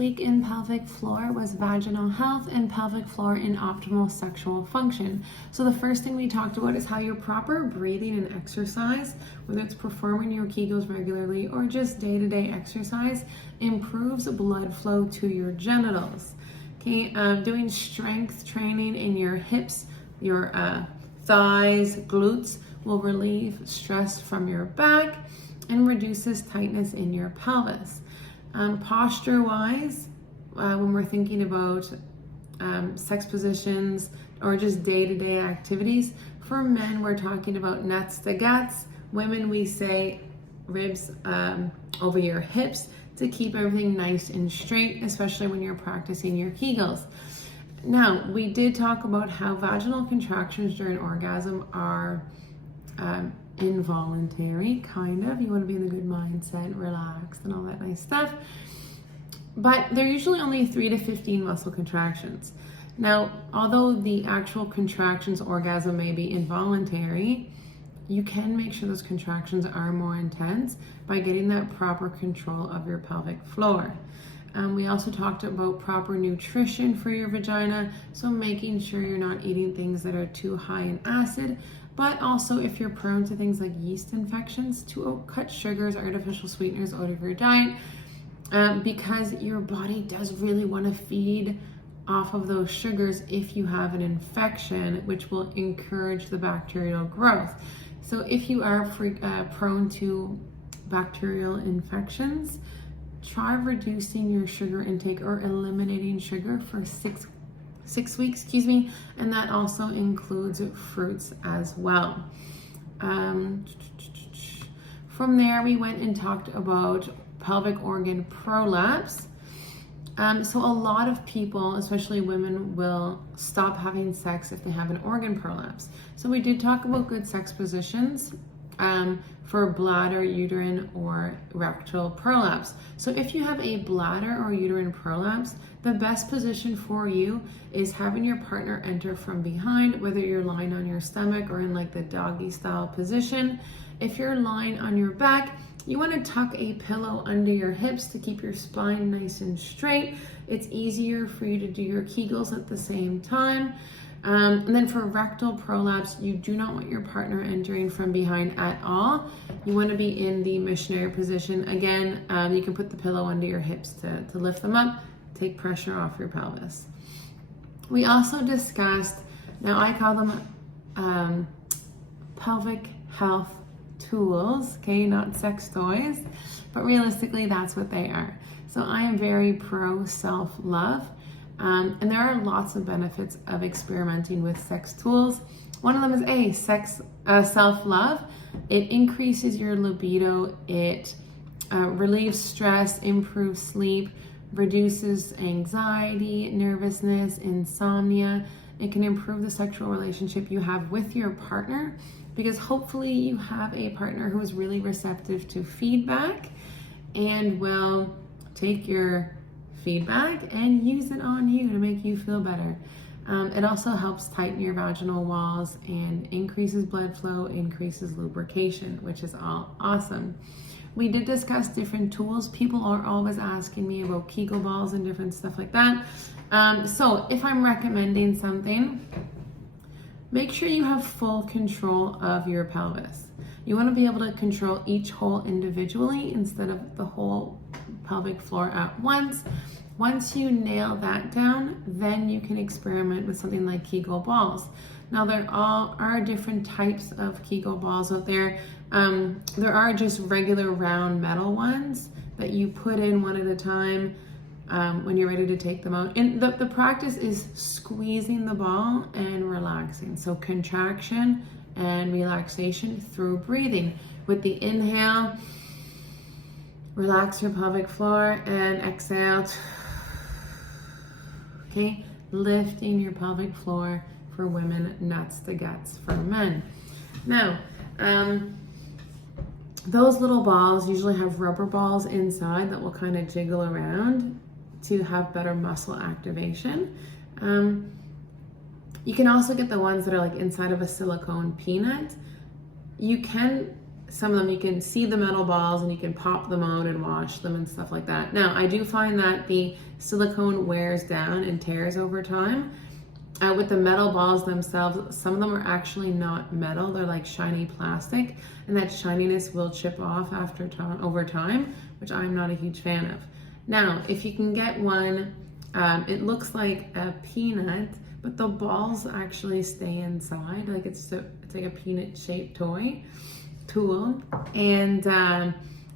week in pelvic floor was vaginal health and pelvic floor in optimal sexual function. So the first thing we talked about is how your proper breathing and exercise, whether it's performing your Kegels regularly or just day-to-day exercise, improves blood flow to your genitals. Okay, doing strength training in your hips, your thighs, glutes will relieve stress from your back and reduces tightness in your pelvis. Posture-wise, when we're thinking about sex positions or just day-to-day activities, for men we're talking about nuts to guts. Women we say ribs over your hips to keep everything nice and straight, especially when you're practicing your Kegels. Now, we did talk about how vaginal contractions during orgasm are involuntary, kind of. You want to be in the good mindset, relaxed, and all that nice stuff. But they're usually only 3 to 15 muscle contractions. Now, although the actual contractions orgasm may be involuntary, you can make sure those contractions are more intense by getting that proper control of your pelvic floor. We also talked about proper nutrition for your vagina, so making sure you're not eating things that are too high in acid, but also if you're prone to things like yeast infections, to cut sugars, artificial sweeteners out of your diet, because your body does really want to feed off of those sugars if you have an infection, which will encourage the bacterial growth. So if you are prone to bacterial infections, try reducing your sugar intake or eliminating sugar for six weeks, and that also includes fruits as well. From there, we went and talked about pelvic organ prolapse. So a lot of people, especially women, will stop having sex if they have an organ prolapse. So we did talk about good sex positions for bladder, uterine, or rectal prolapse. So if you have a bladder or uterine prolapse, the best position for you is having your partner enter from behind, whether you're lying on your stomach or in like the doggy style position. If you're lying on your back, you want to tuck a pillow under your hips to keep your spine nice and straight. It's easier for you to do your Kegels at the same time. And then for rectal prolapse, you do not want your partner entering from behind at all. You want to be in the missionary position. Again, you can put the pillow under your hips to lift them up, take pressure off your pelvis. We also discussed, now I call them pelvic health tools, okay, not sex toys, but realistically that's what they are. So I am very pro self-love. And there are lots of benefits of experimenting with sex tools. One of them is self-love. It increases your libido, it relieves stress, improves sleep, reduces anxiety, nervousness, insomnia. It can improve the sexual relationship you have with your partner, because hopefully you have a partner who is really receptive to feedback and will take your feedback and use it on you to make you feel better. It also helps tighten your vaginal walls and increases blood flow, increases lubrication, which is all awesome. We did discuss different tools. People are always asking me about Kegel balls and different stuff like that. So if I'm recommending something, make sure you have full control of your pelvis. You want to be able to control each hole individually instead of the whole pelvic floor at once. Once you nail that down, then you can experiment with something like Kegel balls. Now there are different types of Kegel balls out there. There are just regular round metal ones that you put in one at a time when you're ready to take them out. And the practice is squeezing the ball and relaxing. So contraction and relaxation through breathing. With the inhale, relax your pelvic floor, and exhale. Okay, lifting your pelvic floor for women, nuts to guts for men. Now, those little balls usually have rubber balls inside that will kind of jiggle around to have better muscle activation. You can also get the ones that are like inside of a silicone peanut. You can some of them you can see the metal balls and you can pop them out and wash them and stuff like that. Now, I do find that the silicone wears down and tears over time. With the metal balls themselves, some of them are actually not metal, they're like shiny plastic, and that shininess will chip off over time, which I'm not a huge fan of. Now, if you can get one, it looks like a peanut, but the balls actually stay inside, like it's like a peanut-shaped tool, and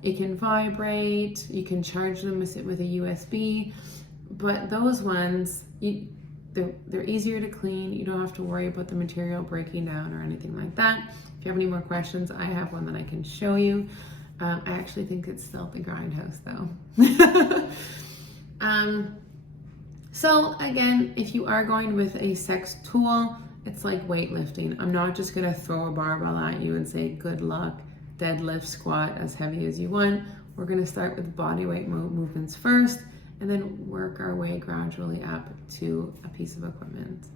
it can vibrate. You can charge them with a USB, but those ones, they're easier to clean. You don't have to worry about the material breaking down or anything like that. If you have any more questions, I have one that I can show you. I actually think it's still at the Grindhouse though. So again, if you are going with a sex tool, it's like weightlifting. I'm not just gonna throw a barbell at you and say, good luck, deadlift, squat as heavy as you want. We're gonna start with body weight movements first, and then work our way gradually up to a piece of equipment.